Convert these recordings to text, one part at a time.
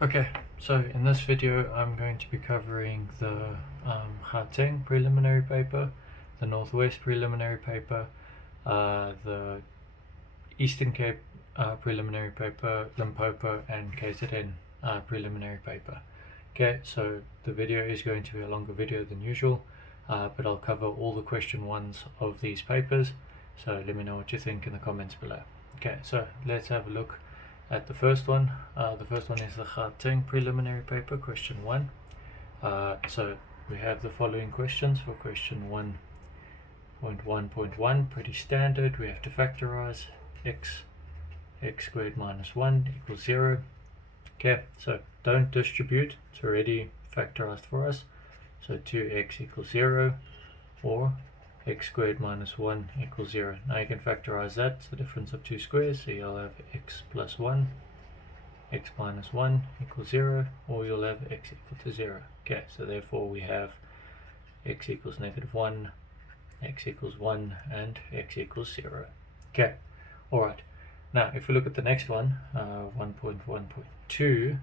Okay, so in this video I'm going to be covering the Gauteng preliminary paper, the Northwest preliminary paper, the Eastern Cape preliminary paper, Limpopo and KZN preliminary paper. Okay, so the video is going to be a longer video than usual, but I'll cover all the question ones of these papers, so let me know what you think in the comments below. Okay, so let's have a look at the first one. The first one is the Gauteng preliminary paper, question 1. So we have the following questions for question 1.1.1, pretty standard. We have to factorize x squared minus 1 equals 0. Okay, so don't distribute, it's already factorized for us. So 2x equals 0, or x squared minus 1 equals 0. Now you can factorize that, it's the difference of two squares, so you'll have x plus 1, x minus 1 equals 0, or you'll have x equal to 0. Okay, so therefore we have x equals negative 1, x equals 1, and x equals 0. Okay, alright. Now if we look at the next one, 1.1.2, we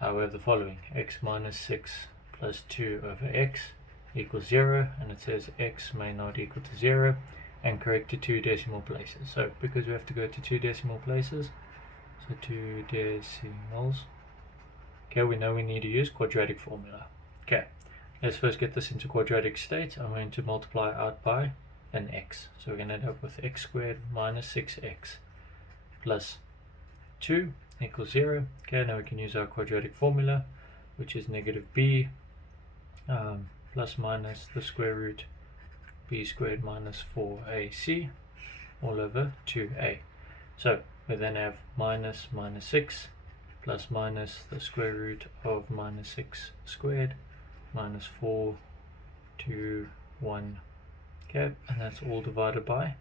have the following: x minus 6 plus 2 over x equals 0, and it says x may not equal to 0, and correct to 2 decimal places. So because we have to go to 2 decimal places, so 2 decimals, okay, we know we need to use quadratic formula. Okay, let's first get this into quadratic state. I'm going to multiply out by an x, so we're going to end up with x squared minus 6x plus 2 equals 0. Okay, now we can use our quadratic formula, which is negative b plus minus the square root b squared minus 4ac all over 2a. So we then have minus 6 plus minus the square root of minus 6 squared minus 4 to 1. Okay, and that's all divided by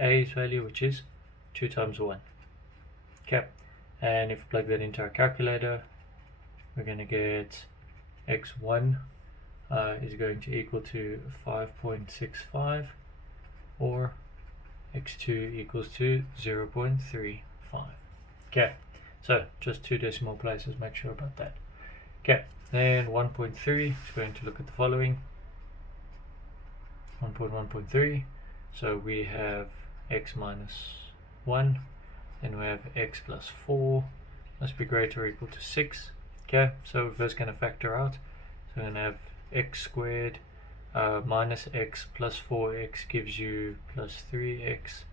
a's value, which is 2 times 1. Okay, and if we plug that into our calculator, we're going to get x1 is going to equal to 5.65, or x2 equals to 0.35. Okay, so just 2 decimal places, make sure about that. Okay, then 1.3 is going to look at the following. 1.1.3, so we have x minus 1, then we have x plus 4 must be greater or equal to 6. Okay, so we're first going to factor out. So we're going to have x squared minus x plus 4x gives you plus 3x,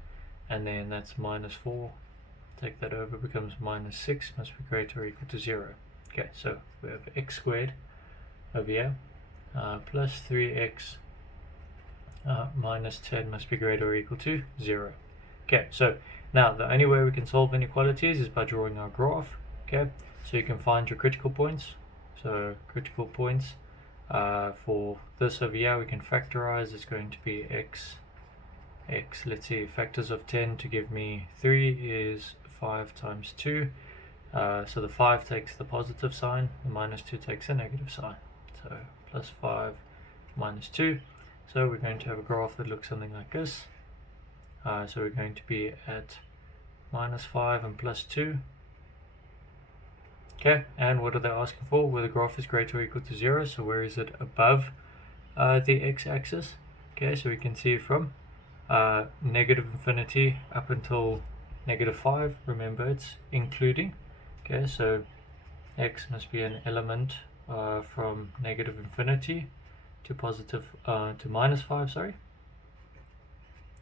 and then that's minus 4. Take that over, becomes minus 6, must be greater or equal to 0. Okay, so we have x squared over here plus 3x minus 10 must be greater or equal to 0. Okay, so now the only way we can solve inequalities is by drawing our graph. Okay, so you can find your critical points. So critical points for this over here we can factorize. It's going to be x, let's see, factors of 10 to give me 3 is 5 times 2. So the 5 takes the positive sign, the minus 2 takes the negative sign. So plus 5 minus 2. So we're going to have a graph that looks something like this. So we're going to be at minus 5 and plus 2. Okay, and what are they asking for? Where the graph is greater or equal to 0, so where is it above the x-axis? Okay, so we can see from negative infinity up until negative 5. Remember, it's including. Okay, so x must be an element from negative infinity to positive to minus 5, sorry.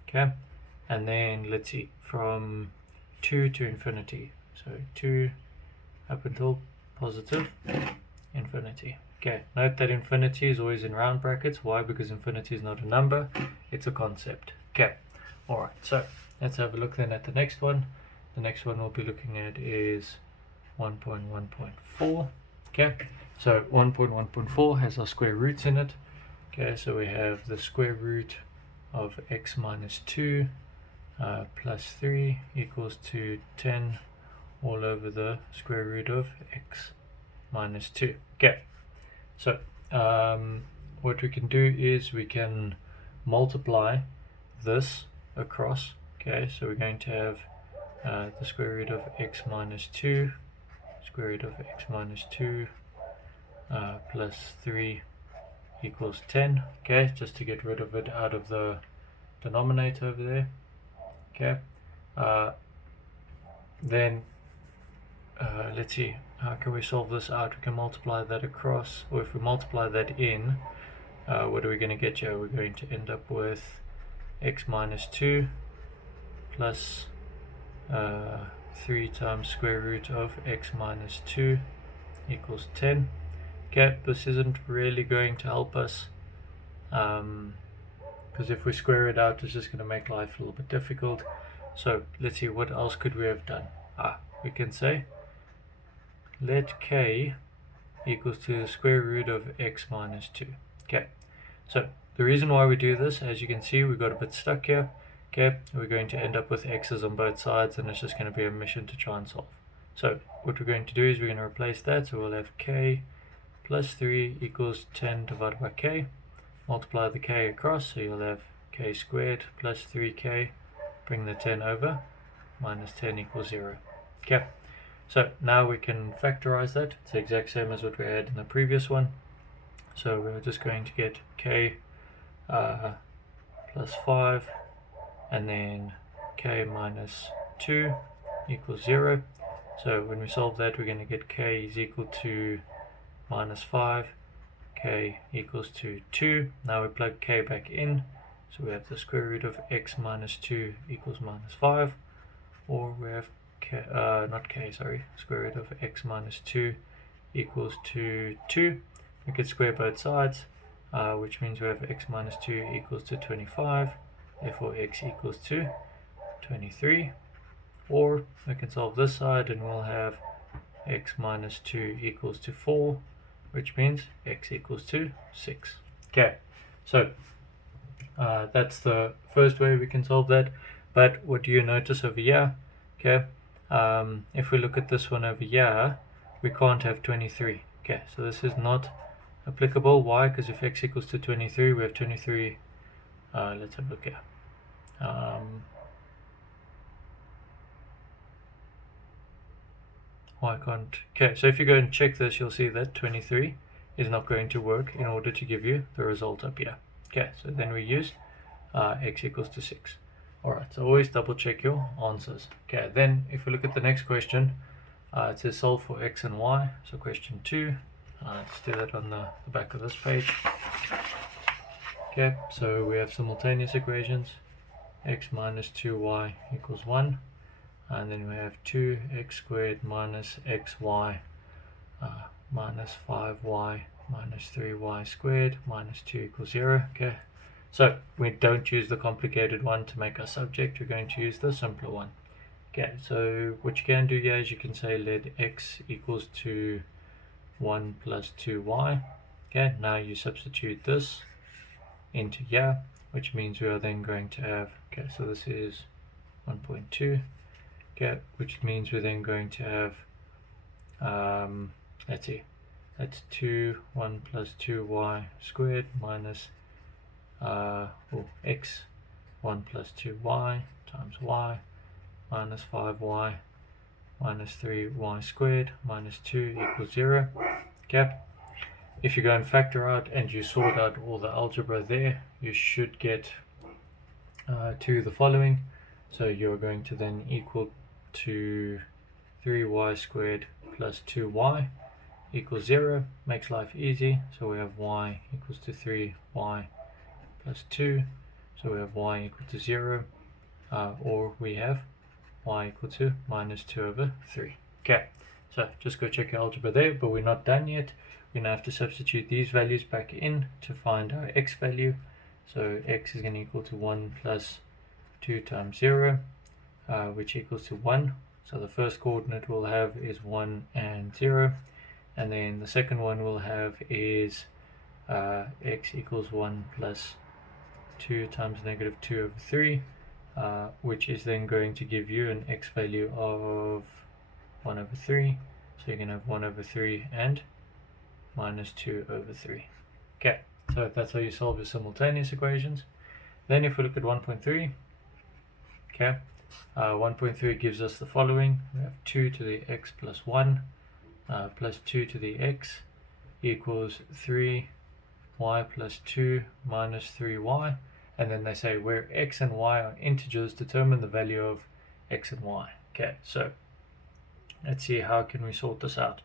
Okay, and then let's see, from 2 to infinity, so 2 up until positive infinity. Okay, note that infinity is always in round brackets. Why? Because infinity is not a number, it's a concept. Okay, alright, so let's have a look then at the next one. The next one we'll be looking at is 1.1.4. okay, so 1.1.4 has our square roots in it. Okay, so we have the square root of x minus 2 plus 3 equals to 10 all over the square root of x minus 2. Okay, so what we can do is we can multiply this across. Okay, so we're going to have the square root of x minus 2 square root of x minus 2 plus 3 equals 10. Okay, just to get rid of it out of the denominator over there. Okay, then let's see, how can we solve this out? We can multiply that across, or if we multiply that in, what are we going to get here? We're going to end up with x minus 2 plus 3 times square root of x minus 2 equals 10. Okay, this isn't really going to help us, because if we square it out, it's just going to make life a little bit difficult. So let's see, what else could we have done? We can say let k equals to the square root of x minus 2. Okay, so the reason why we do this, as you can see, we got a bit stuck here. Okay, we're going to end up with x's on both sides, and it's just going to be a mission to try and solve. So what we're going to do is we're going to replace that, so we'll have k plus 3 equals 10 divided by k. Multiply the k across, so you'll have k squared plus 3k, bring the 10 over, minus 10 equals 0. Okay, so now we can factorize that. It's the exact same as what we had in the previous one. So we're just going to get k plus 5, and then k minus 2 equals 0. So when we solve that, we're going to get k is equal to minus 5, k equals to 2. Now we plug k back in, so we have the square root of x minus 2 equals minus 5, or we have k, square root of x minus 2 equals to 2. We could square both sides, which means we have x minus 2 equals to 25, therefore x equals to 23. Or we can solve this side and we'll have x minus 2 equals to 4, which means x equals to 6. Okay, so that's the first way we can solve that. But what do you notice over here? Okay, if we look at this one over here, we can't have 23. Okay, so this is not applicable. Why? Because if x equals to 23, we have 23. Let's have a look here. Why can't? Okay, so if you go and check this, you'll see that 23 is not going to work in order to give you the result up here. Okay, so then we use x equals to 6. Alright, so always double check your answers. Okay, then if we look at the next question, it says solve for x and y. So question 2, let's do that on the back of this page. Okay, so we have simultaneous equations, x minus 2y equals 1. And then we have 2x squared minus xy minus 5y minus 3y squared minus 2 equals 0. Okay, so we don't use the complicated one to make our subject, we're going to use the simpler one. Okay, so what you can do here is you can say let x equals to 1 plus 2y. Okay, now you substitute this into here, which means we are then going to have, okay, so this is 1.2. Okay, which means we're then going to have, let's see, that's 1 plus 2y squared minus x 1 plus 2y times y minus 5y minus 3y squared minus 2 equals 0. Okay, if you go and factor out and you sort out all the algebra there, you should get to the following. So you're going to then equal to 3y squared plus 2y equals 0. Makes life easy, so we have y equals to 3y plus 2, so we have y equal to 0, or we have y equal to minus 2 over 3. Okay, so just go check your algebra there, but we're not done yet. We're going to have to substitute these values back in to find our x value. So x is going to equal to 1 plus 2 times 0, which equals to 1. So the first coordinate we'll have is 1 and 0, and then the second one we'll have is x equals 1 plus 2 times negative 2 over 3, which is then going to give you an x value of 1 over 3. So you're going to have 1 over 3 and minus 2 over 3. Okay, so that's how you solve your simultaneous equations. Then if we look at 1.3, okay, 1.3 gives us the following. We have 2 to the x plus 1 plus 2 to the x equals 3y plus 2 minus 3y, and then they say where x and y are integers, determine the value of x and y. Okay, so let's see how can we sort this out.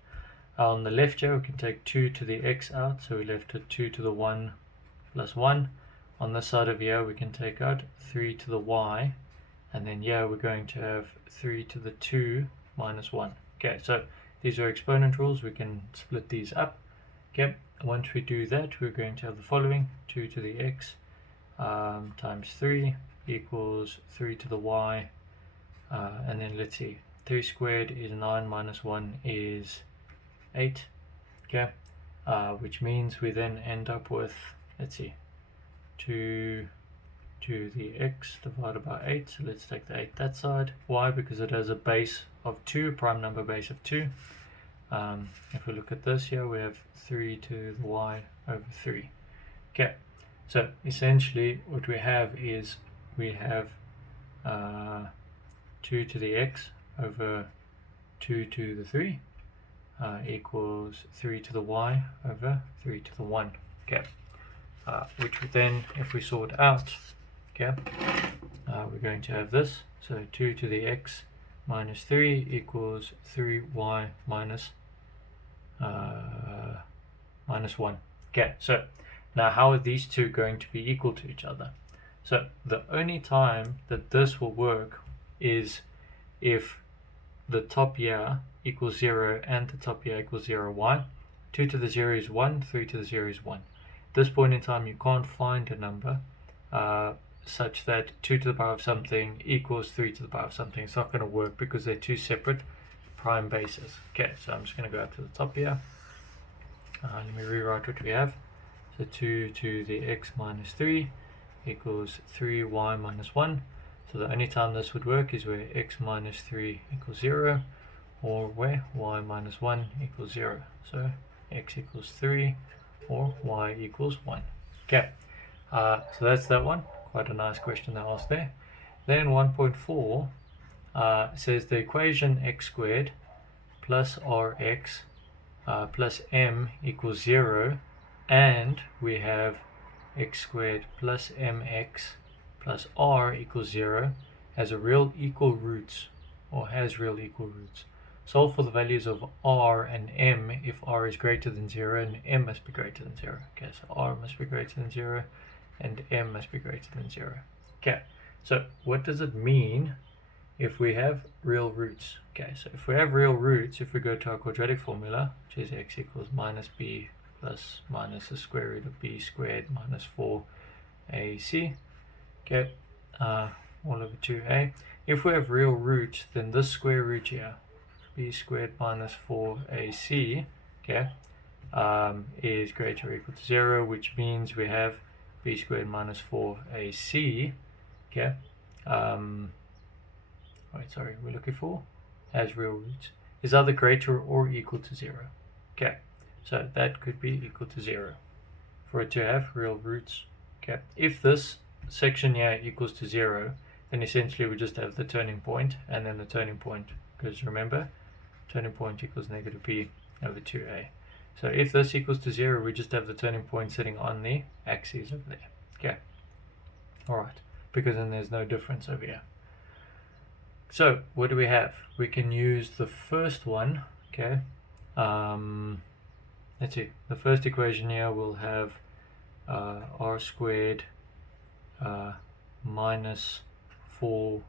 On the left here we can take 2 to the x out, so we left with 2 to the 1 plus 1. On this side of here we can take out 3 to the y, and then here we're going to have 3 to the 2 minus 1. Okay, so these are exponent rules, we can split these up. Okay, once we do that we're going to have the following: 2 to the x times 3 equals 3 to the y, and then let's see, 3 squared is 9 minus 1 is 8. Okay, which means we then end up with, let's see, 2 to the x divided by 8, so let's take the 8 that side. Why? Because it has a base of 2, prime number base of 2. If we look at this here, we have 3 to the y over 3. Okay, so essentially what we have is we have 2 to the x over 2 to the 3 equals 3 to the y over 3 to the 1. Okay, which then, if we sort out, okay, we're going to have this. So 2 to the x minus 3 equals 3y minus 1. Okay, so now how are these two going to be equal to each other? So the only time that this will work is if the top here equals 0 and the top here equals 0. Why? 2 to the 0 is 1, 3 to the 0 is 1. At this point in time you can't find a number such that 2 to the power of something equals 3 to the power of something. It's not going to work because they're two separate prime bases. Okay, so I'm just going to go up to the top here. Let me rewrite what we have. So 2 to the x minus 3 equals 3y minus 1. So the only time this would work is where x minus 3 equals 0, or where y minus 1 equals 0. So x equals 3 or y equals 1. Okay, so that's that one. Quite a nice question they asked there. Then 1.4 says the equation x squared plus rx plus m equals 0, and we have x squared plus mx plus r equals 0 has a real equal roots, or has real equal roots. Solve for the values of r and m if r is greater than 0 and m must be greater than 0. Okay, so r must be greater than 0 and m must be greater than 0. Okay, so what does it mean if we have real roots? Okay, so if we have real roots, if we go to our quadratic formula, which is x equals minus b plus minus the square root of b squared minus 4ac, okay, all over 2a. If we have real roots, then this square root here, b squared minus 4ac, okay, is greater or equal to 0, which means we have b squared minus 4ac, okay, we're looking for has real roots, is either greater or equal to 0. Okay, so that could be equal to 0 for it to have real roots. Okay, if this section here equals to 0, then essentially we just have the turning point, and then the turning point, because remember, turning point equals negative b over 2a. So if this equals to 0, we just have the turning point sitting on the axis over there. Okay, alright, because then there's no difference over here. So what do we have? We can use the first one. Okay, let's see, the first equation here will have r squared minus 4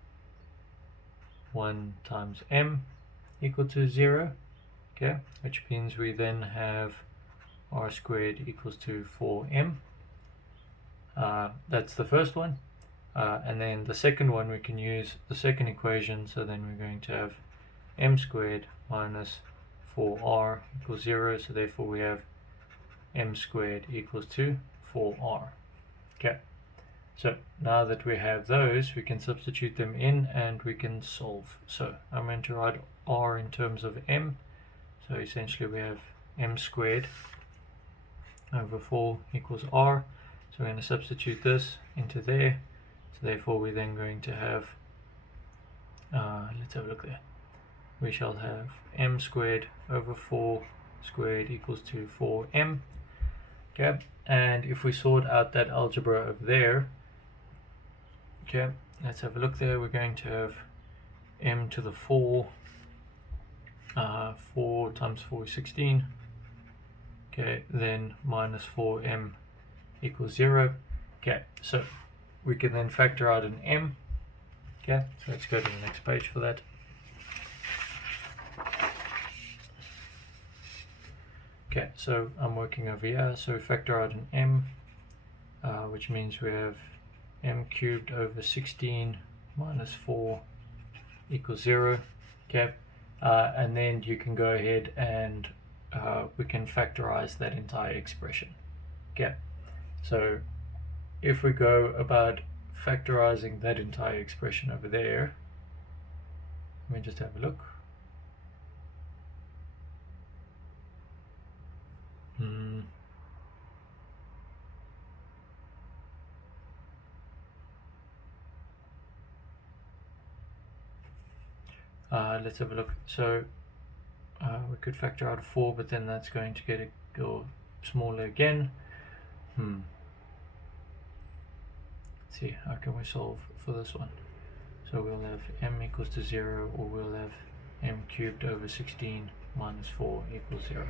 1 times m equal to 0. Okay, which means we then have r squared equals to 4m. That's the first one. And then the second one, we can use the second equation, so then we're going to have m squared minus 4r equals 0, so therefore we have m squared equals to 4r. Okay, so now that we have those, we can substitute them in and we can solve. So I'm going to write r in terms of m, so essentially we have m squared over 4 equals r, so we're going to substitute this into there. Therefore we're then going to have, let's have a look there. we shall have m squared over 4 squared equals to 4m. Okay, and if we sort out that algebra over there, okay, let's have a look there. We're going to have m to the 4, 4 times 4 is 16. Okay, then minus 4m equals 0. Okay, so we can then factor out an m. Okay, so let's go to the next page for that. Okay, so I'm working over here, so factor out an m, which means we have m cubed over 16 minus 4 equals 0. Okay, and then you can go ahead and we can factorize that entire expression. Okay, so if we go about factorizing that entire expression over there, let me just have a look. Let's have a look. So we could factor out a 4, but then that's going to go smaller again. Let's see, how can we solve for this one? So we'll have m equals to 0, or we'll have m cubed over 16 minus 4 equals 0.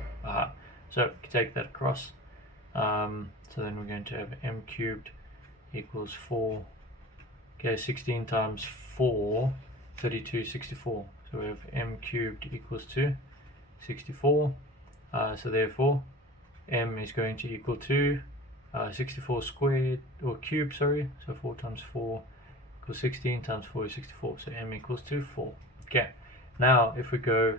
So take that across. So then we're going to have m cubed equals 4. Okay, 16 times 4, 32, 64. So we have m cubed equals to 64. So therefore, m is going to equal to 64 squared, or cubed, sorry. So 4 times 4 equals 16, times 4 is 64. So m equals to 4. Okay, now if we go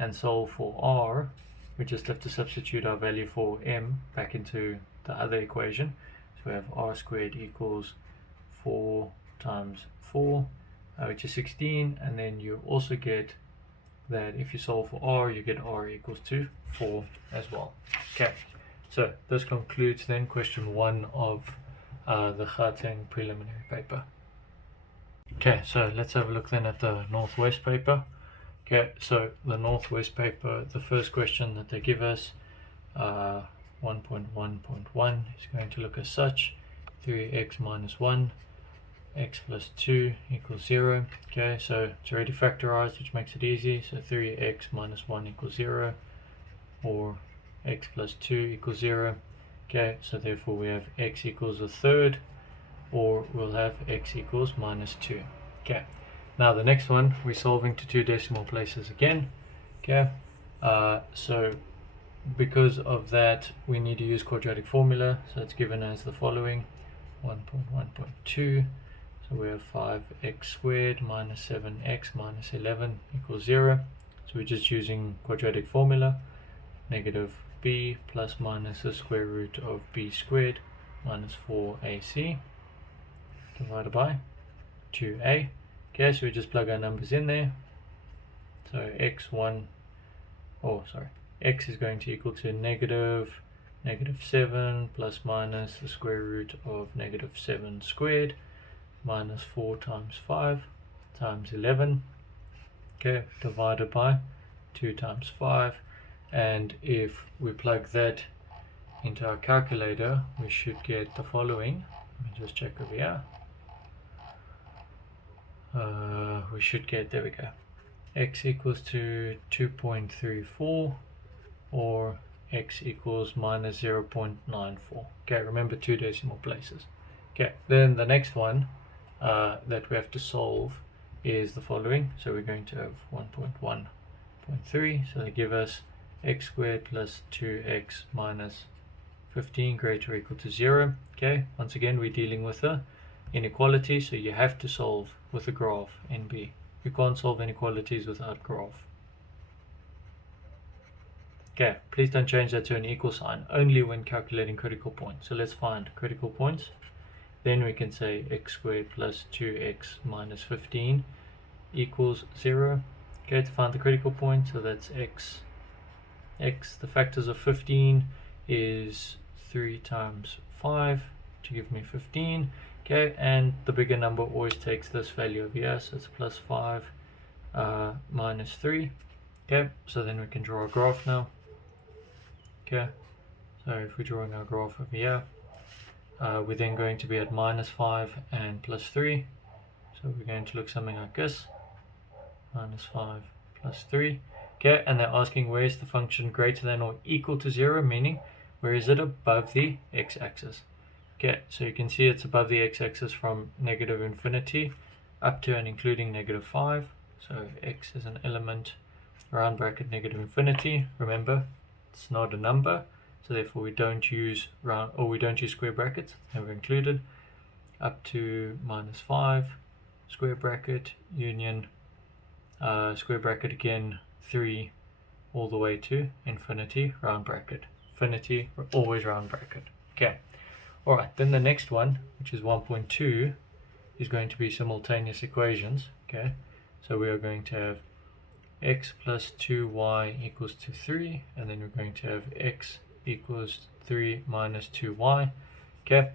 and solve for r, we just have to substitute our value for m back into the other equation. So we have r squared equals 4 times 4, which is 16, and then you also get that if you solve for r, you get r equals to 4 as well. Okay, so this concludes then question 1 of the Gauteng preliminary paper. Okay, so let's have a look then at the Northwest paper. Okay, so the Northwest paper, the first question that they give us, 1.1.1, is going to look as such: 3x minus 1, x plus 2 equals 0. Okay, so it's already factorized, which makes it easy. So 3x minus 1 equals 0, or x plus 2 equals 0. Okay, so therefore we have x equals a third, or we'll have x equals minus 2. Okay, now the next one, we're solving to 2 decimal places again. Okay, so because of that, we need to use quadratic formula. So it's given as the following: 1.1.2. So we have 5x squared minus 7x minus 11 equals 0. So we're just using quadratic formula: negative b plus minus the square root of b squared minus 4ac divided by 2a. Okay, so we just plug our numbers in there. So x is going to equal to negative 7 plus minus the square root of negative 7 squared minus 4 times 5 times 11, okay, divided by 2 times 5. And if we plug that into our calculator, we should get the following. Let me just check over here. We should get, there we go, x equals to 2.34, or x equals minus 0.94. Okay, remember 2 decimal places. Okay, then the next one that we have to solve is the following. So we're going to have 1.1.3, so they give us x squared plus 2x minus 15 greater or equal to 0. Okay, once again we're dealing with a inequality, so you have to solve with a graph in B. You can't solve inequalities without graph. Okay, please don't change that to an equal sign, only when calculating critical points. So let's find critical points. Then we can say x squared plus 2x minus 15 equals 0. Okay, to find the critical point, so that's x. The factors of 15 is 3 times 5 to give me 15. Okay, and the bigger number always takes this value over here, so it's plus 5 minus 3. Okay, so then we can draw a graph now. Okay, so if we're drawing our graph over here, we're then going to be at minus 5 and plus 3. So we're going to look something like this, minus 5 plus 3. Okay, and they're asking where is the function greater than or equal to 0, meaning where is it above the x-axis. Okay, so you can see it's above the x-axis from negative infinity up to and including negative 5. So x is an element, round bracket, negative infinity. Remember, it's not a number, so therefore we don't use round, or we don't use square brackets, never included, up to minus 5, square bracket, union, square bracket again, 3, all the way to infinity, round bracket. Infinity, always round bracket. Okay. Alright, then the next one, which is 1.2, is going to be simultaneous equations. Okay, so we are going to have x plus 2y equals to 3, and then we're going to have x equals 3 minus 2y. Okay,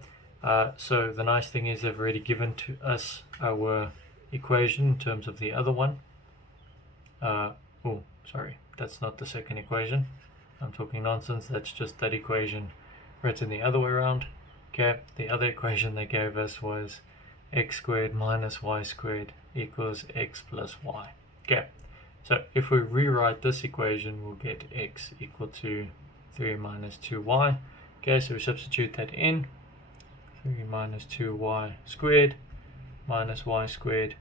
so the nice thing is they've already given to us our equation in terms of the other one. Oh, sorry, that's not the second equation. I'm talking nonsense. That's just that equation written the other way around. Okay, the other equation they gave us was x squared minus y squared equals x plus y. Okay, so if we rewrite this equation, we'll get x equal to 3 minus 2y. Okay, so we substitute that in. 3 minus 2y squared minus y squared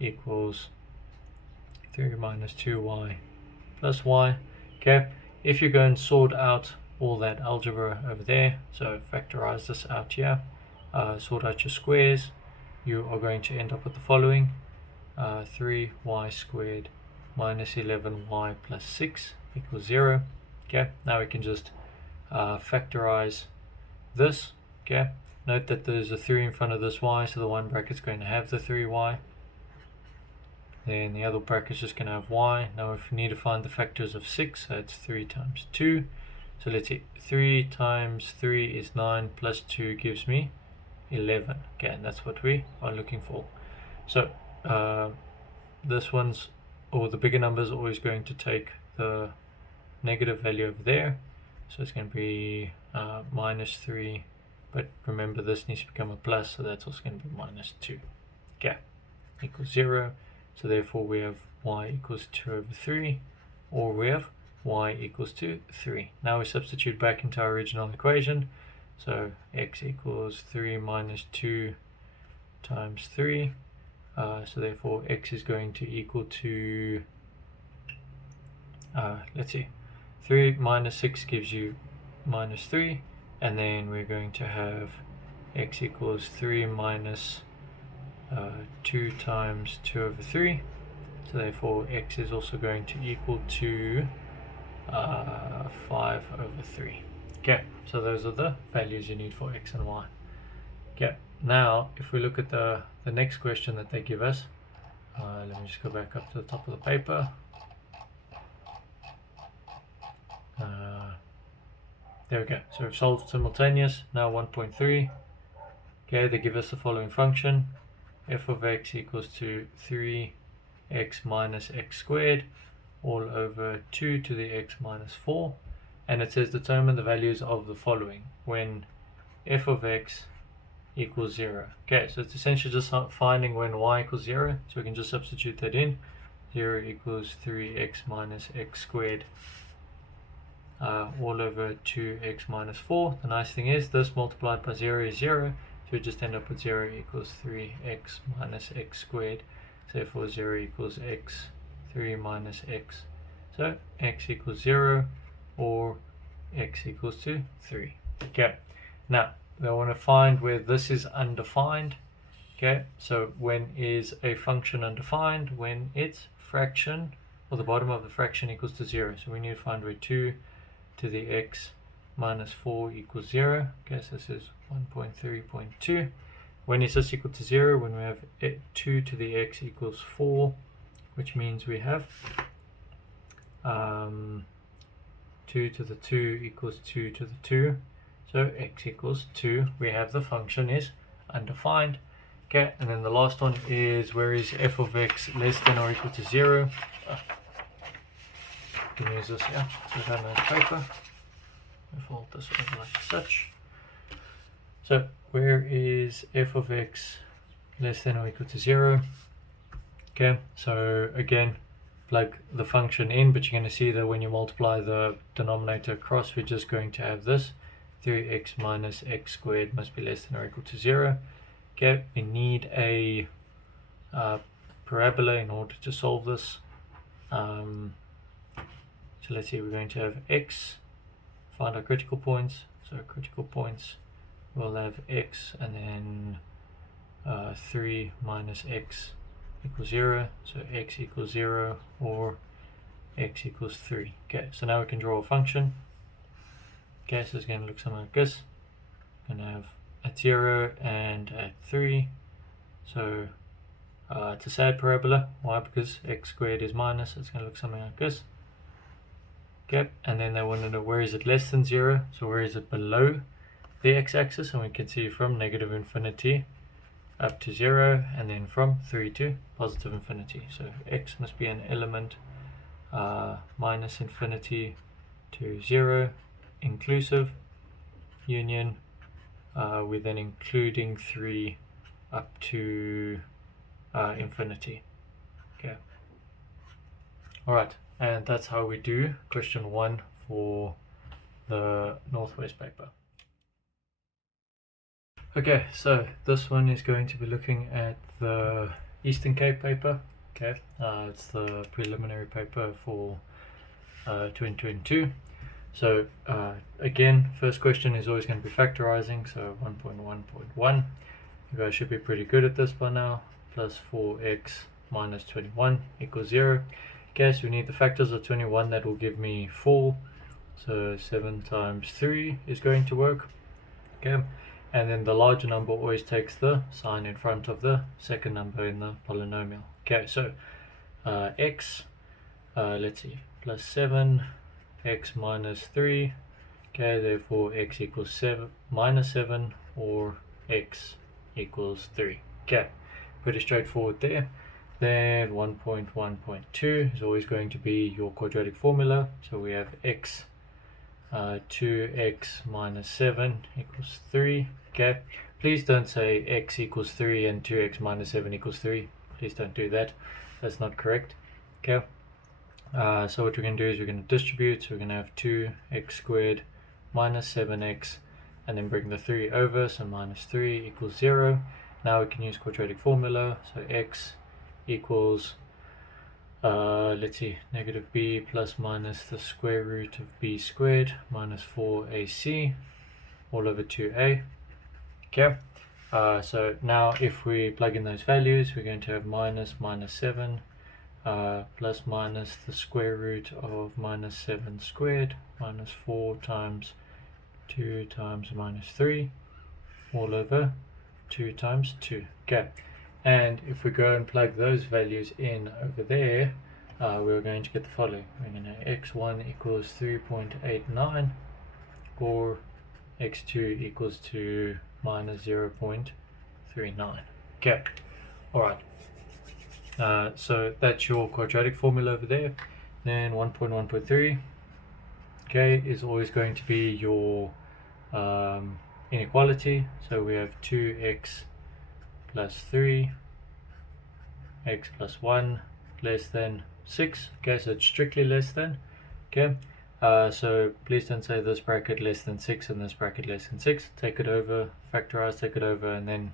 equals 3 minus 2y plus y. Okay, if you go and sort out all that algebra over there, so factorize this out here, sort out your squares, you are going to end up with the following: 3y squared minus 11y plus 6 equals 0. Okay, now we can just factorize this. Okay, note that there's a 3 in front of this y, so the one bracket's going to have the 3y. Then the other bracket's just going to have y. Now if we need to find the factors of 6, so it's 3 times 2. So let's see, 3 times 3 is 9, plus 2 gives me 11. Okay, and that's what we are looking for. So this one's, or the bigger number is always going to take the negative value over there. So it's going to be minus 3. But remember, this needs to become a plus, so that's also going to be minus 2. Okay, equals 0. So therefore we have y equals 2 over 3, or we have y equals to 3. Now we substitute back into our original equation. So x equals 3 minus 2 times 3. So therefore x is going to equal to, let's see, 3 minus 6 gives you minus 3. And then we're going to have x equals 3 minus 2 times 2 over 3. So therefore x is also going to equal to 5 over 3. Okay, so those are the values you need for x and y. Okay, now if we look at the next question that they give us, let me just go back up to the top of the paper. There we go. So we've solved simultaneous. Now 1.3. Okay, they give us the following function: f of x equals to 3x minus x squared all over 2 to the x minus 4. And it says determine the values of the following when f of x equals 0. Okay, so it's essentially just finding when y equals 0. So we can just substitute that in. 0 equals 3x minus x squared all over 2x minus 4. The nice thing is this multiplied by 0 is 0. So we just end up with 0 equals 3x minus x squared. So therefore 0 equals x 3 minus x. So x equals 0 or x equals to 3. Okay, now I want to find where this is undefined. Okay, so when is a function undefined? When its fraction, or the bottom of the fraction, equals to 0. So we need to find where 2 to the x minus 4 equals 0. Okay, so this is 1.3.2. When is this equal to 0? When we have 2 to the x equals 4, which means we have 2 to the 2 equals 2 to the 2. So x equals 2. We have the function is undefined. Okay, and then the last one is where is f of x less than or equal to 0. You can use this, yeah, so I don't have paper. I fold this over like such. So where is f of x less than or equal to 0? Okay, so again, plug the function in, but you're going to see that when you multiply the denominator across, we're just going to have this 3x minus x squared must be less than or equal to 0. Okay, we need a parabola in order to solve this. So let's see, we're going to have x, find our critical points. So critical points, we'll have x and then 3 minus x equals 0. So x equals 0 or x equals 3. Okay, so now we can draw a function. Okay, so it's going to look something like this. We're going to have at 0 and at 3. So it's a sad parabola. Why? Because x squared is minus. It's going to look something like this. Okay, and then they want to know where is it less than 0. So where is it below the x-axis? And we can see from negative infinity up to 0, and then from 3 to positive infinity. So x must be an element minus infinity to 0 inclusive union with then including 3 up to infinity. Okay. Alright, and that's how we do question 1 for the Northwest paper. Okay, so this one is going to be looking at the Eastern Cape paper. Okay, it's the preliminary paper for 2022. So again, first question is always going to be factorizing, so 1.1.1. You guys should be pretty good at this by now. Plus 4x minus 21 equals 0. Okay, so we need the factors of 21. That will give me 4. So 7 times 3 is going to work. Okay, and then the larger number always takes the sign in front of the second number in the polynomial. Okay, so x, let's see, plus 7, x minus 3. Okay, therefore x equals 7 minus 7 or x equals 3. Okay, pretty straightforward there. Then 1.1.2 is always going to be your quadratic formula. So we have x 2x minus 7 equals 3. Okay, please don't say x equals 3 and 2x minus 7 equals 3. Please don't do that. That's not correct. Okay, so what we're going to do is we're going to distribute. So we're going to have 2x squared minus 7x and then bring the 3 over. So minus 3 equals 0. Now we can use quadratic formula. So x equals let's see, negative b plus minus the square root of b squared minus 4ac all over 2a. Okay, so now if we plug in those values, we're going to have minus 7 plus minus the square root of minus 7 squared minus 4 times 2 times minus 3 all over 2 times 2. Okay, and if we go and plug those values in over there, we're going to get the following. We're going to x1 equals 3.89 or x2 equals to minus 0.39. Okay, alright. So that's your quadratic formula over there. Then 1.1.3, okay, is always going to be your inequality. So we have 2x plus 3, x plus 1 less than 6. Okay, so it's strictly less than. Okay, so please don't say this bracket less than 6 and this bracket less than 6. Take it over, factorize, take it over, and then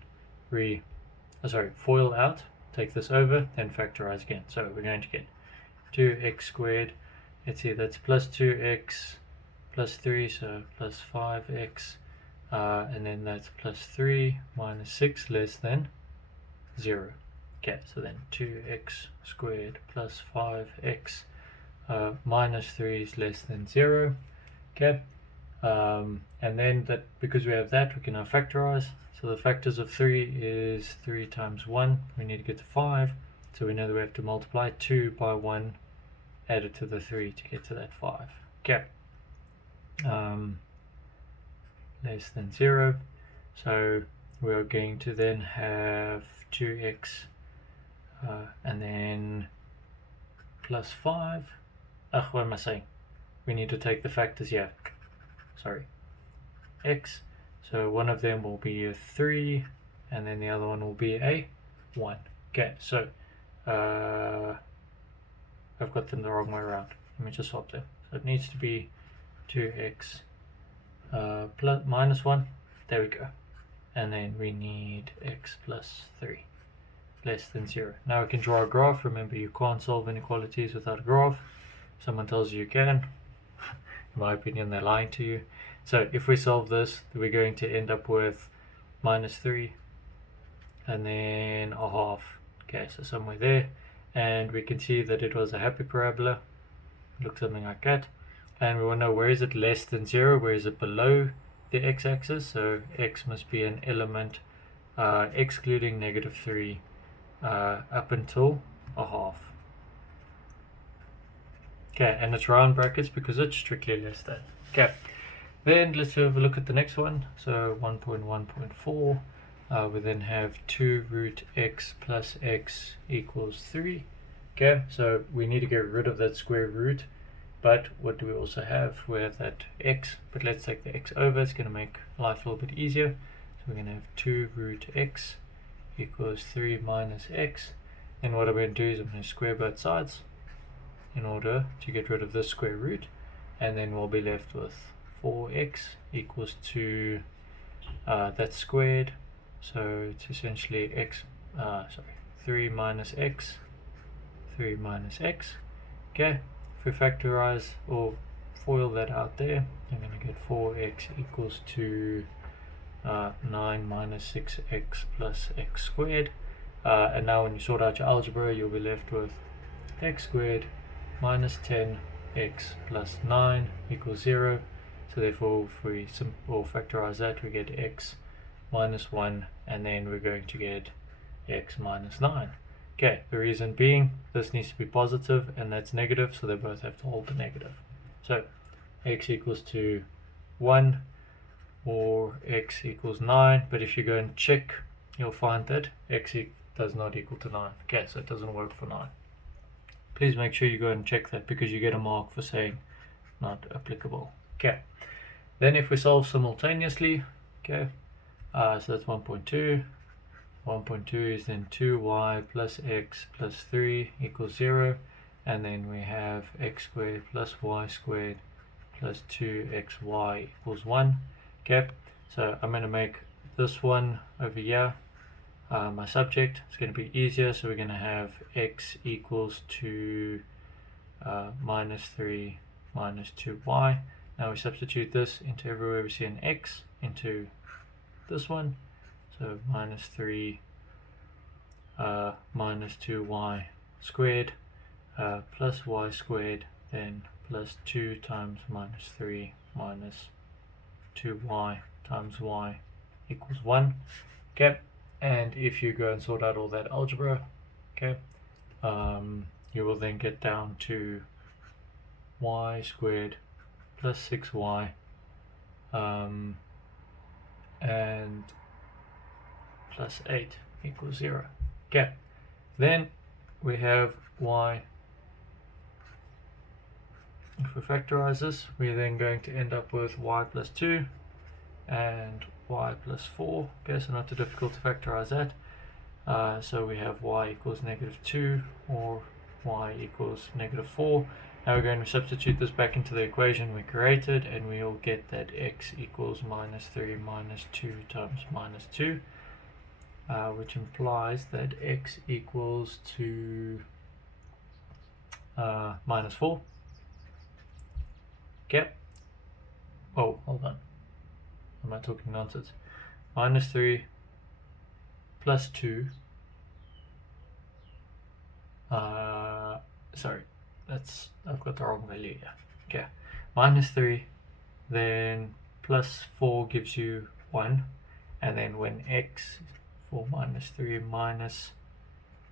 FOIL out. Take this over, then factorize again. So we're going to get 2x squared. Let's see, that's plus 2x plus 3, so plus 5x. And then that's plus 3 minus 6 less than 0. Okay, so then 2x squared plus 5x minus 3 is less than 0. Okay, and then that, because we have that, we can now factorize. So the factors of 3 is 3 times 1. We need to get to 5. So we know that we have to multiply 2 by 1 added to the 3 to get to that 5. Okay, less than 0. So we are going to then have 2x and then plus 5. What am I saying? We need to take the factors here. Sorry. X. So one of them will be a 3 and then the other one will be a 1. Okay, so I've got them the wrong way around. Let me just swap them. So it needs to be 2x plus minus 1. There we go. And then we need x plus 3 less than 0. Now we can draw a graph. Remember, you can't solve inequalities without a graph. Someone tells you can. In my opinion, they're lying to you. So if we solve this, we're going to end up with minus 3 and then a half. Okay, so somewhere there. And we can see that it was a happy parabola. Looks something like that. And we want to know, where is it less than 0? Where is it below the x-axis? So x must be an element excluding negative 3 up until a half. Okay, and it's round brackets because it's strictly less than. Okay, then let's have a look at the next one. So 1.1.4, we then have 2 root x plus x equals 3. Okay, so we need to get rid of that square root. But what do we also have? We have that x, but let's take the x over. It's going to make life a little bit easier. So we're going to have 2 root x equals 3 minus x. And what I'm going to do is I'm going to square both sides in order to get rid of this square root. And then we'll be left with 4x equals 2, that's squared. So it's essentially 3 minus x, 3 minus x. Okay. If we factorize or FOIL that out there, I'm going to get 4x equals to 9 minus 6x plus x squared. And now when you sort out your algebra, you'll be left with x squared minus 10x plus 9 equals 0. So therefore, if we factorize that, we get x minus 1, and then we're going to get x minus 9. Okay, the reason being, this needs to be positive and that's negative, so they both have to hold the negative. So x equals to 1 or x equals 9, but if you go and check, you'll find that x does not equal to 9. Okay, so it doesn't work for 9. Please make sure you go and check that because you get a mark for saying not applicable. Okay, then if we solve simultaneously, okay, so that's 1.2. 1.2 is then 2y plus x plus 3 equals 0, and then we have x squared plus y squared plus 2xy equals 1. Okay, so I'm going to make this one over here my subject. It's going to be easier, so we're going to have x equals to minus 3 minus 2y. Now we substitute this into everywhere we see an x into this one. So minus 3 minus 2y squared plus y squared, then plus 2 times minus 3 minus 2y times y equals 1. Okay, and if you go and sort out all that algebra, okay, you will then get down to y squared plus 6y and plus 8 equals 0. Okay, then we have y. If we factorize this, we're then going to end up with y plus 2 and y plus 4. Okay, so not too difficult to factorize that. So we have y equals negative 2 or y equals negative 4. Now we're going to substitute this back into the equation we created, and we'll get that x equals minus 3 minus 2 times minus 2. Which implies that x equals to minus 4. Okay. Oh, hold on. Am I talking nonsense? Minus 3 plus 2. Sorry, I've got the wrong value here. Okay. Minus 3, then plus 4 gives you 1. And then when x 4 minus 3 minus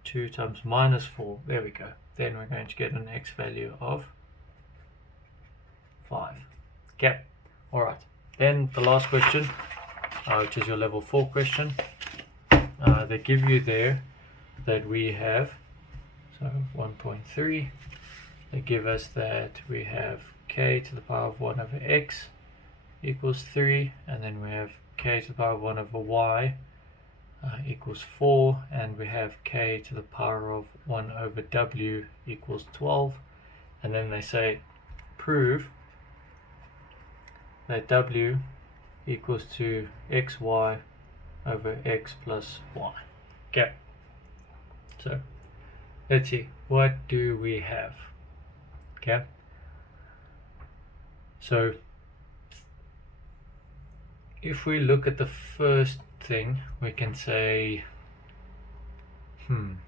2 times minus 4, there we go, then we're going to get an x value of 5. Okay, alright, then the last question which is your level 4 question. They give you there that we have, so 1.3, they give us that we have k to the power of 1 over x equals 3, and then we have k to the power of 1 over y equals 4, and we have k to the power of 1 over w equals 12, and then they say prove that w equals to xy over x plus y. Okay, so let's see, what do we have? Okay, so if we look at the first thing, we can say, it's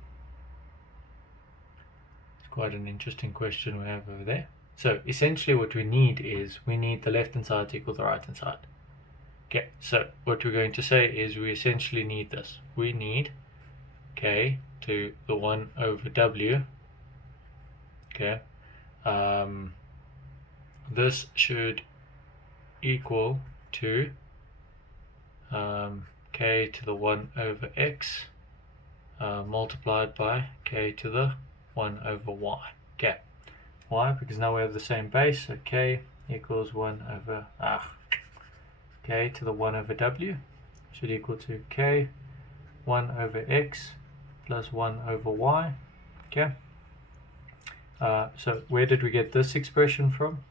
quite an interesting question we have over there. So essentially what we need is, we need the left hand side to equal the right hand side. Okay, so what we're going to say is we essentially need this. We need k to the 1 over w. Okay, this should equal to k to the 1 over x multiplied by k to the 1 over y. Okay, why? Because now we have the same base, so k equals 1 over k to the 1 over w should equal to k 1 over x plus 1 over y. Okay, so where did we get this expression from?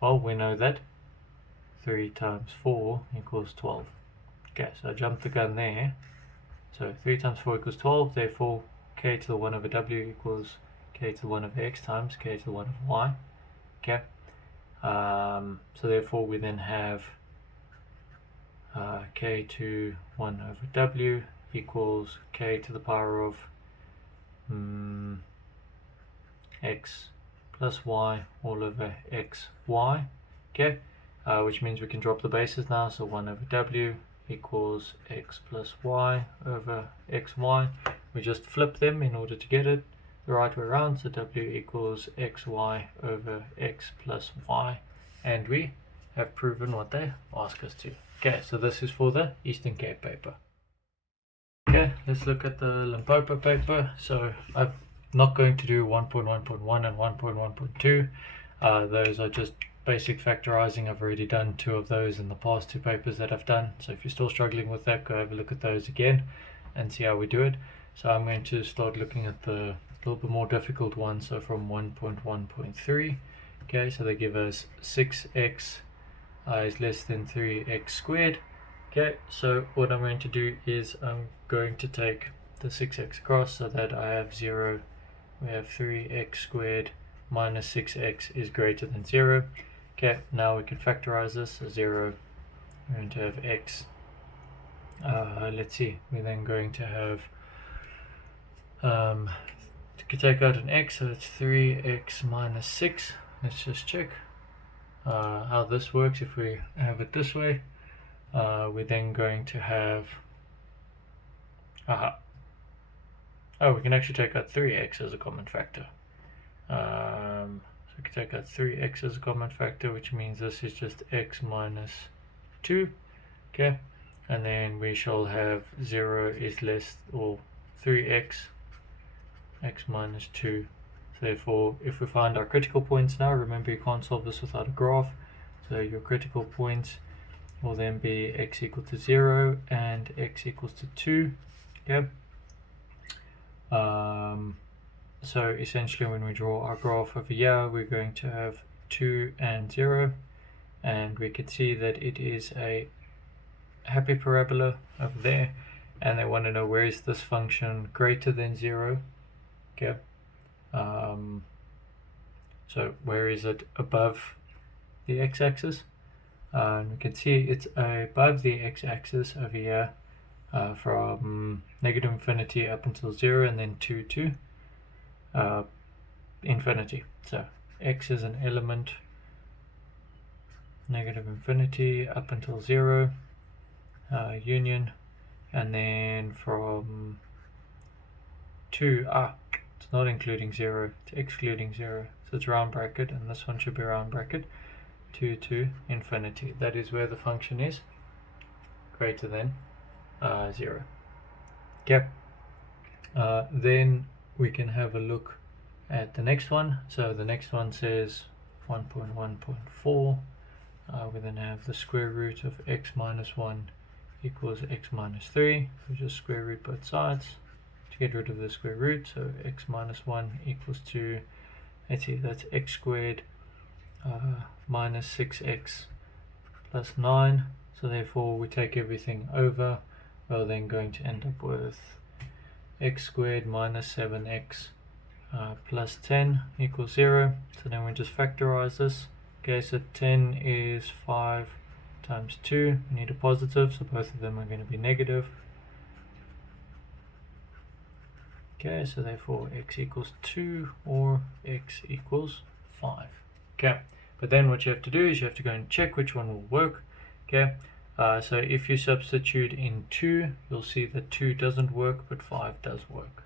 Well, we know that 3 times 4 equals 12. Okay, so I jumped the gun there. So 3 times 4 equals 12, therefore k to the 1 over w equals k to the 1 over x times k to the 1 over y. Okay, so therefore we then have k to 1 over w equals k to the power of x plus y all over xy. Okay, which means we can drop the bases now, so 1 over w equals x plus y over xy. We just flip them in order to get it the right way around, so w equals xy over x plus y, and we have proven what they ask us to. Okay, so this is for the Eastern Cape paper. Okay, let's look at the Limpopo paper. So I'm not going to do 1.1.1 and 1.1.2. Those are just basic factorizing. I've already done 2 of those in the past 2 papers that I've done. So if you're still struggling with that, go have a look at those again and see how we do it. So I'm going to start looking at the little bit more difficult one. So from 1.1.3. Okay, so they give us 6x is less than 3x squared. Okay, so what I'm going to do is I'm going to take the 6x across so that I have 0. We have 3x squared minus 6x is greater than 0. Okay, now we can factorize this. So 0, we're going to have x. Let's see, we're then going to have to take out an x, so it's 3x minus 6. Let's just check how this works. If we have it this way, we're then going to have oh, we can actually take out 3x as a common factor. So we can take out 3x as a common factor, which means this is just x minus 2. Okay, and then we shall have 0 is less, or 3x, x minus 2. Therefore, if we find our critical points now, remember you can't solve this without a graph. So your critical points will then be x equal to 0 and x equals to 2. Okay. So essentially when we draw our graph over here, we're going to have 2 and 0, and we can see that it is a happy parabola over there, and they want to know where is this function greater than 0. Okay, so where is it above the x-axis? And we can see it's above the x-axis over here, from negative infinity up until 0, and then 2 to infinity. So x is an element negative infinity up until 0, union, and then from 2, it's not including 0, it's excluding 0, so it's round bracket, and this one should be round bracket, 2 to infinity. That is where the function is greater than 0. Okay. Then we can have a look at the next one. So the next one says 1.1.4. We then have the square root of x minus 1 equals x minus 3. We just square root both sides to get rid of the square root. So x minus 1 equals to, let's see, that's x squared minus 6x plus 9. So therefore we take everything over. We're then going to end up with x squared minus 7x plus 10 equals 0. So then we just factorize this. Okay, so 10 is 5 times 2. We need a positive, so both of them are going to be negative. Okay, so therefore x equals 2 or x equals 5. Okay, but then what you have to do is you have to go and check which one will work. Okay, so if you substitute in 2, you'll see that 2 doesn't work, but 5 does work.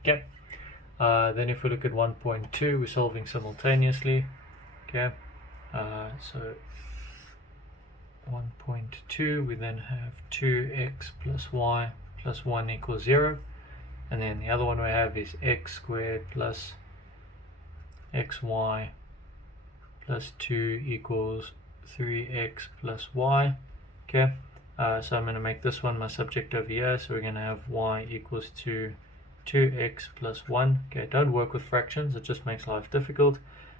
Okay, then if we look at 1.2, we're solving simultaneously. Okay, so 1.2, we then have 2x plus y plus 1 equals 0. And then the other one we have is x squared plus xy plus 2 equals 3x plus y. Okay, so I'm going to make this one my subject over here. So we're going to have y equals to 2x plus 1. Okay, don't work with fractions, it just makes life difficult.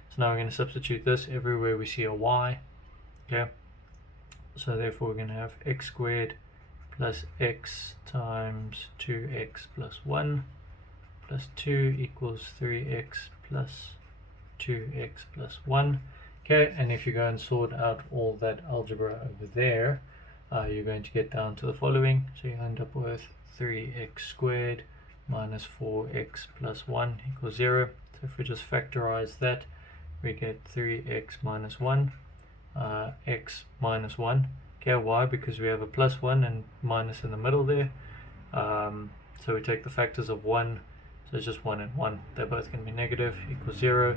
So now we're going to substitute this everywhere we see a y. Okay, so therefore we're going to have x squared plus x times 2x plus 1 plus 2 equals 3x plus 2x plus 1. Okay, and if you go and sort out all that algebra over there, you're going to get down to the following. So you end up with 3x squared minus 4x plus 1 equals 0. So if we just factorize that, we get 3x minus 1, x minus 1. Okay, why? Because we have a plus 1 and minus in the middle there. So we take the factors of 1, so it's just 1 and 1. They're both going to be negative, equals 0.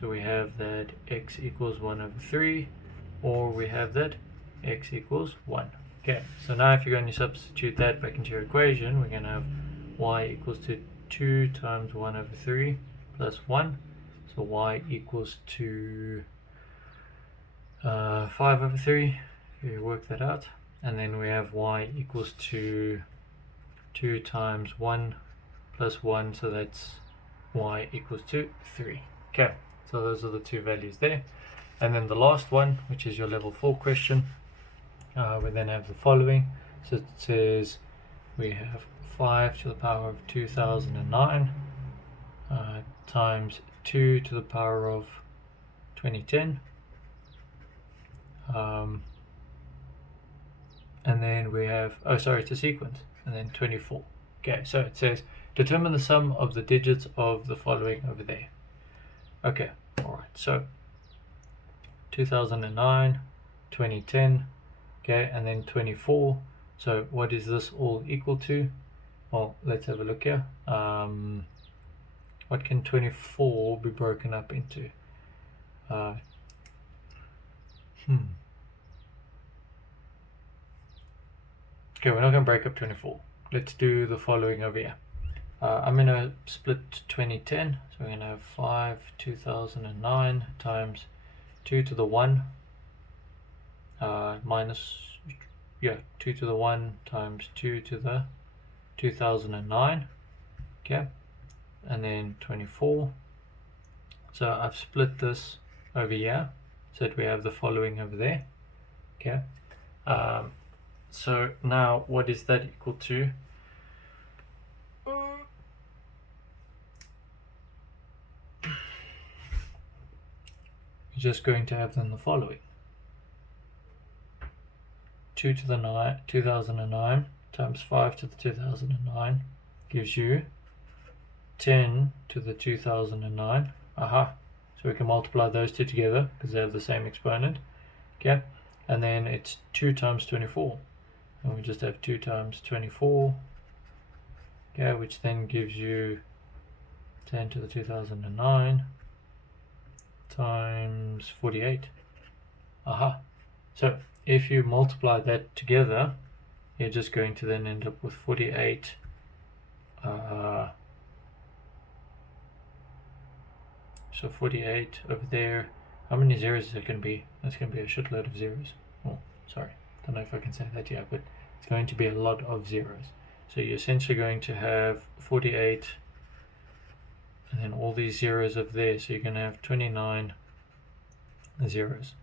So we have that x equals 1 over 3, or we have that x equals 1. Okay, so now if you're going to substitute that back into your equation, we're going to have y equals to 2 times 1 over 3 plus 1. So y equals to 5 over 3. You work that out, and then we have y equals to 2 times 1 plus 1, so that's y equals to 3. Okay, so those are the two values there. And then the last one, which is your level 4 question, we then have the following. So it says we have 5 to the power of 2009 times 2 to the power of 2010. And then we have, oh sorry, it's a sequence, and then 24. Okay, so it says determine the sum of the digits of the following over there. Okay, alright, so 2009, 2010, okay, and then 24. So what is this all equal to? Well, let's have a look here. What can 24 be broken up into? Okay, we're not going to break up 24. Let's do the following over here. I'm going to split 2010. So we're going to have 5 2009 times 2 to the 1 minus, 2 to the 1 times 2 to the 2009. Okay, and then 24. So I've split this over here so that we have the following over there. Okay. So now what is that equal to? You're just going to have then the following. 2 to the 2009 times 5 to the 2009 gives you 10 to the 2009. Aha. So we can multiply those two together because they have the same exponent. Okay. And then it's 2 times 24. And we just have 2 times 24, okay, which then gives you 10 to the 2009 times 48. Aha. So if you multiply that together, you're just going to then end up with 48 so 48 over there. How many zeros is it going to be? That's going to be a shitload of zeros. Oh, sorry, don't know if I can say that yet, but it's going to be a lot of zeros. So you're essentially going to have 48 and then all these zeros over there, so you're going to have 29 zeros.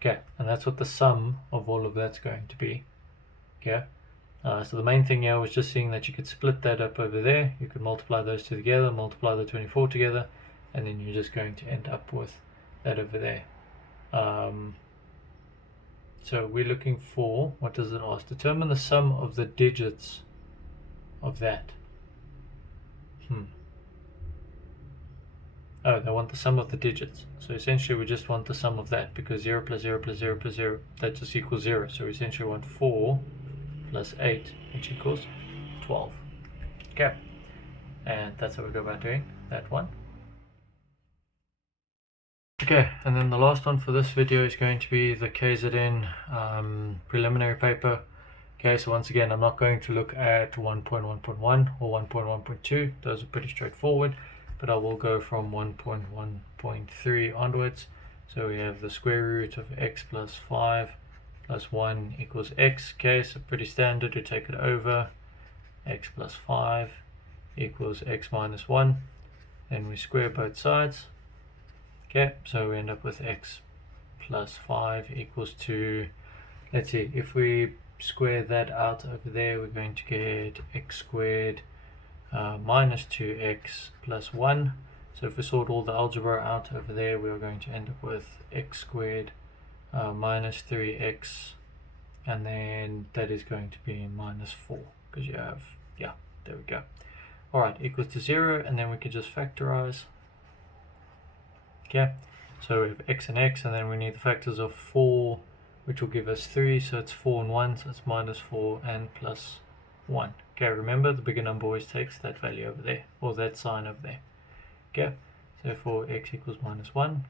Okay, and that's what the sum of all of that's going to be. Okay, so the main thing here was just seeing that you could split that up over there. You could multiply those two together, multiply the 24 together, and then you're just going to end up with that over there. So we're looking for, what does it ask? Determine the sum of the digits of that. Oh, they want the sum of the digits. So essentially we just want the sum of that, because 0 plus 0 plus 0 plus 0, that just equals 0. So we essentially want 4 plus 8, which equals 12. Okay, and that's how we go about doing that one. Okay, and then the last one for this video is going to be the KZN preliminary paper. Okay, so once again, I'm not going to look at 1.1.1 or 1.1.2. Those are pretty straightforward, but I will go from 1.1.3 onwards. So we have the square root of x plus 5 plus 1 equals x. Okay, so pretty standard. We take it over. X plus 5 equals x minus 1. Then we square both sides. Okay, so we end up with x plus 5 equals 2. Let's see, if we square that out over there, we're going to get x squared minus 2x plus 1. So if we sort all the algebra out over there, we are going to end up with x squared minus 3x, and then that is going to be minus 4, because you have, yeah, there we go. Alright, equals to 0, and then we can just factorize. Okay, so we have x and x, and then we need the factors of 4, which will give us 3, so it's 4 and 1, so it's minus 4 and plus 1. Okay, remember the bigger number always takes that value over there, or that sign over there. Okay, so therefore x equals minus 1,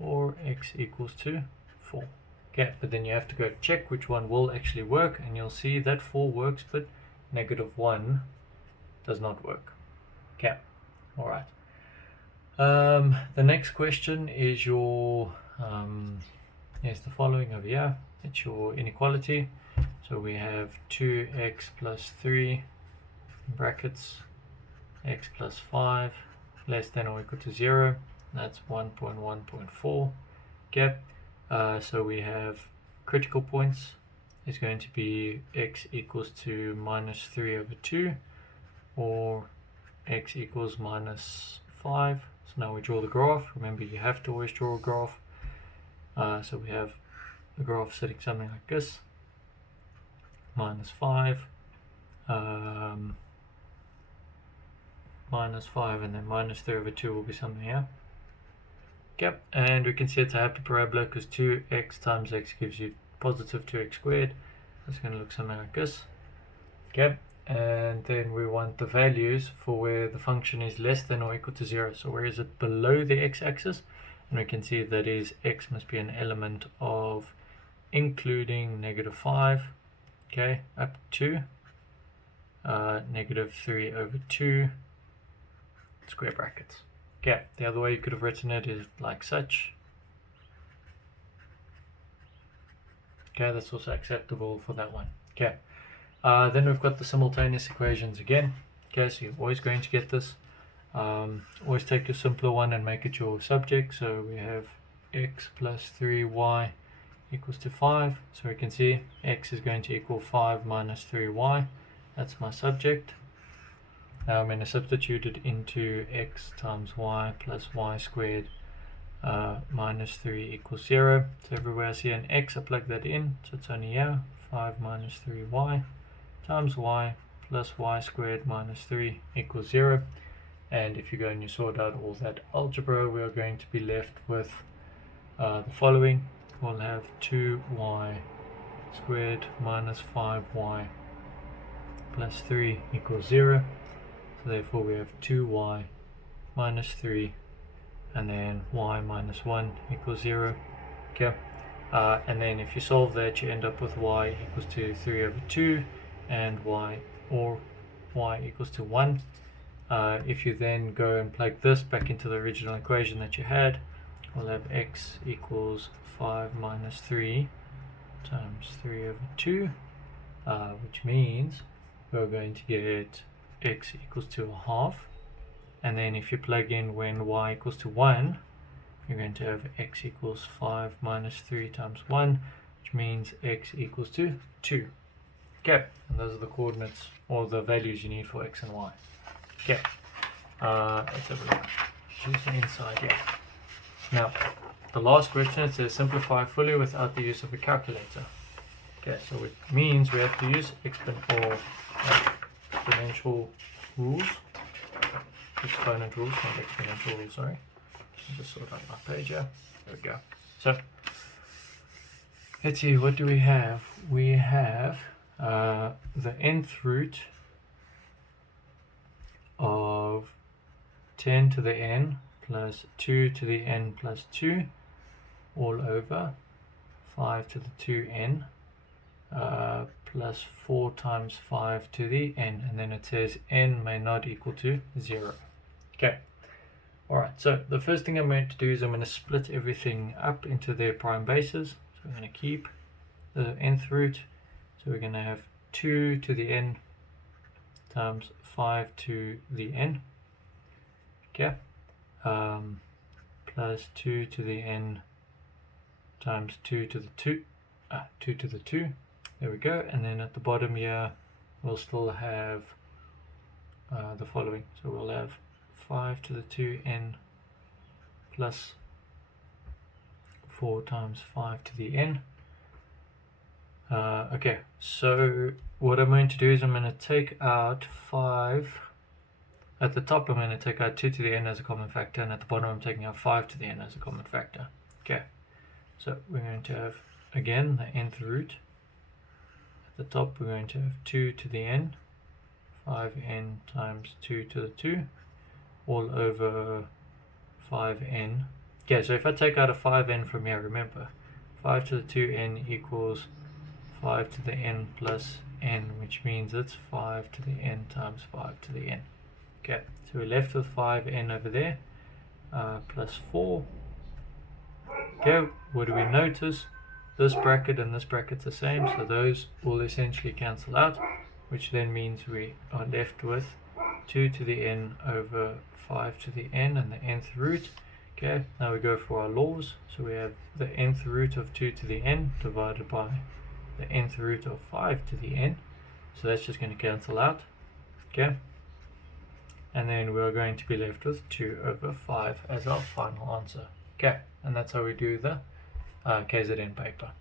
or x equals to 4. Okay, but then you have to go check which one will actually work, and you'll see that 4 works, but negative 1 does not work. Okay, alright. The next question is your, here's the following over here. It's your inequality. So we have 2x plus 3 brackets x plus 5 less than or equal to 0. That's 1.1.4. Okay, so we have critical points is going to be x equals to minus 3 over 2 or x equals minus 5. So now we draw the graph. Remember, you have to always draw a graph. So we have the graph sitting something like this. Minus 5, minus 5, and then minus 3 over 2 will be something here. Yep, and we can see it's a happy parabola because 2x times x gives you positive 2x squared. It's going to look something like this. Okay, and then we want the values for where the function is less than or equal to 0. So where is it below the x-axis? And we can see that is x must be an element of including negative 5, okay, up to negative 3 over 2 square brackets. Okay, the other way you could have written it is like such. Okay, that's also acceptable for that one. Okay, then we've got the simultaneous equations again. Okay, so you're always going to get this. Always take your simpler one and make it your subject. So we have x plus 3y equals to 5. So we can see x is going to equal 5 minus 3y. That's my subject. Now I'm going to substitute it into x times y plus y squared minus 3 equals 0. So everywhere I see an x, I plug that in. So it's only here, 5 minus 3y times y plus y squared minus 3 equals 0. And if you go and you sort out all that algebra, we are going to be left with the following. We'll have 2y squared minus 5y plus 3 equals 0. So therefore we have 2y minus 3 and then y minus 1 equals 0. Okay, and then if you solve that, you end up with y equals to 3 over 2 and y equals to 1. If you then go and plug this back into the original equation that you had, we'll have x equals 5 minus 3 times 3 over 2, which means we're going to get x equals to a half. And then if you plug in when y equals to 1, you're going to have x equals 5 minus 3 times 1, which means x equals to 2. Okay, and those are the coordinates or the values you need for x and y. Okay, let's have a look. Choose the inside, yeah. Now, the last question, it says simplify fully without the use of a calculator. Okay, so it means we have to use exponential rules. Exponent rules, not exponential rules, sorry. I'll just sort out my page here. There we go. So, let's see, what do we have? We have the nth root of 10 to the n plus 2 to the n plus 2 all over 5 to the 2n plus 4 times 5 to the n, and then it says n may not equal to 0. Okay, alright, so the first thing I'm going to do is I'm going to split everything up into their prime bases. So I'm going to keep the nth root, so we're going to have 2 to the n times 5 to the n, okay, plus 2 to the n times 2 to the 2, 2 to the 2, there we go. And then at the bottom here we'll still have the following, so we'll have 5 to the 2n plus 4 times 5 to the n. Okay, so what I'm going to do is I'm going to take out 5. At the top I'm going to take out 2 to the n as a common factor, and at the bottom I'm taking out 5 to the n as a common factor. Okay, so we're going to have again the nth root. At the top we're going to have 2 to the n, 5n times 2 to the 2, all over 5n. Okay, so if I take out a 5n from here, remember 5 to the 2n equals 5 to the n plus n, which means it's 5 to the n times 5 to the n. Okay, so we're left with 5n over there, plus 4. Okay, what do we notice? This bracket and this bracket's the same, so those will essentially cancel out, which then means we are left with 2 to the n over 5 to the n and the nth root. Okay, now we go for our laws. So we have the nth root of 2 to the n divided by the nth root of 5 to the n. So that's just going to cancel out. Okay, and then we're going to be left with 2 over 5 as our final answer. Okay, and that's how we do the KZN paper.